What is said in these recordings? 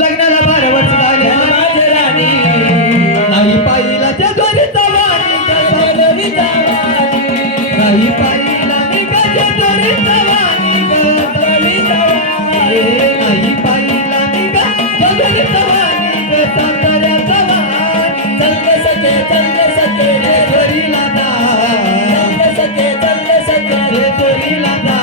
लग्नाला 12 वर्ष झाले माझ्या राणी नाही पाहिला त्या दोरीचा वाणी नाही पाहिला निघाच्या दोरीचा वाणी नाही पाहिला निघाच्या दोरीचा वाणी साताऱ्याचा वाणी चल सके रे दोरीला जा चल सके रे दोरीला जा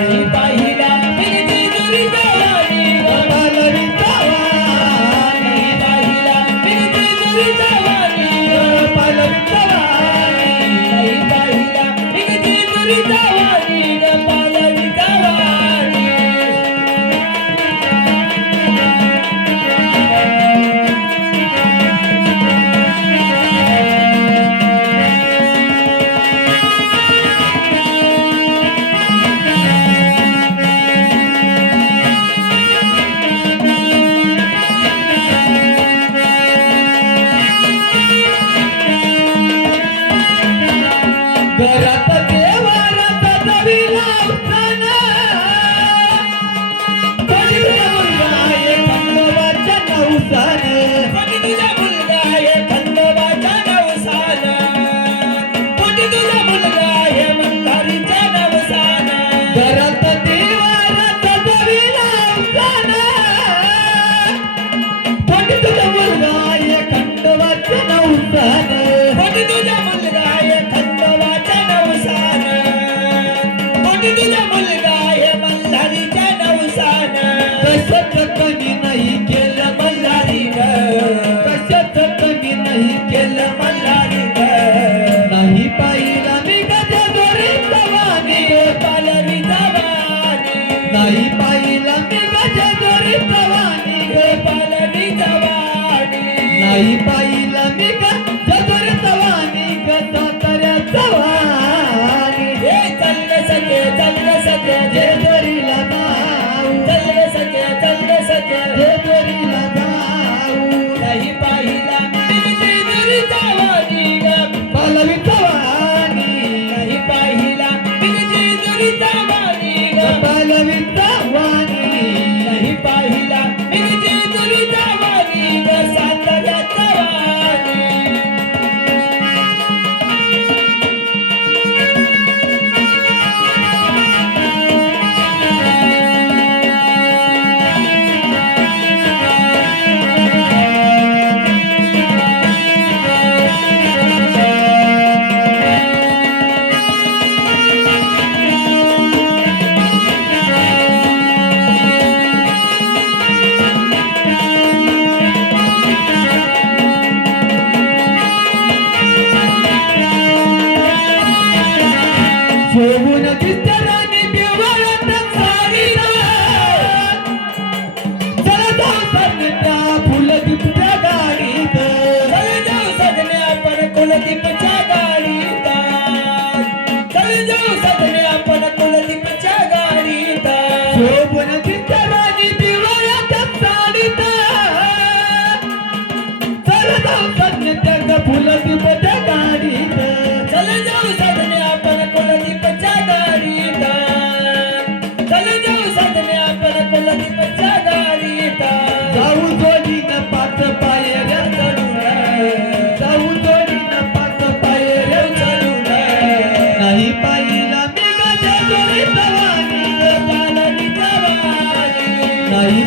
नाही पाहिला निघाची दोरीचा वाणी पालवीचा वाणी पाहिला निघाची दोरीचा वाणी पालवीचा वाणी नाही पाहिला निघाची दोरीचा वाणी पालवीचा वाणी घरात देवारात दवीला उठताना कधी तुझा मुलगा आहे खंडोबाच्या नवसान कधी तुझा मुलगा आहे खंडोबाच्या नवसान कधी तुझा मुलगा आहे मल्हारीच्या नवसान घरात देवारात दवीला उठताना कधी तुझा मुलगा आहे खंडोबाच्या नवसान कधी तुझा मुलगा आहे खंडोबाच्या नवसान कोणी तुझा मुलगा आहे मल्हारीच्या नवसान कशाच कमी नाही केलं मल्हारी कशाच कमी नाही केलं मल्हारी नाही पाहिला निघाच्या दोरीचा वाणी पालवीचा वाणी नाही पाहिला निघाच्या दोरीचा वाणी पालवीचा वाणी नाही पाहिला निघाच्या दोरीचा वाणी साताऱ्याचा वाणी हे चल सके जे दोरीला जाऊ चल सके जे दोरीला जाऊ नाही पाहिला निघाची दोरीचा वाणी पालवीचा वाणी नाही पाहिला निघाची दोरीचा वाणी पालवीचा वाणी नाही पाहिला निघाची दोरीचा वाणी साताऱ्याचा वाणी शोभून दिसते राणी पिवळट साडीला चला जाऊ सगळ्या फुलदीपच्या गाडीत चला जाऊ सगळ्या आपण कुलदीपच्या गाडीत चला जाऊ सगळ्या आपण कुलदीपच्या गाडीत शोभून दिसते राणी पिवळट साडीत चला जाऊ सगळ्या फुलदीपच्या गाडीत चला जाऊ सगळ्या आपण कुलदीपच्या गाडीत चला जाऊ सगळ्या आपण कुलदीपच्या गाडीत जाऊ जोडीनं 5 पायऱ्या चढून जाऊ जोडीनं 5 पायऱ्या चढून नाही पाहिला निघाच्या दोरीचा वाणी पालवीचा वाणी नाही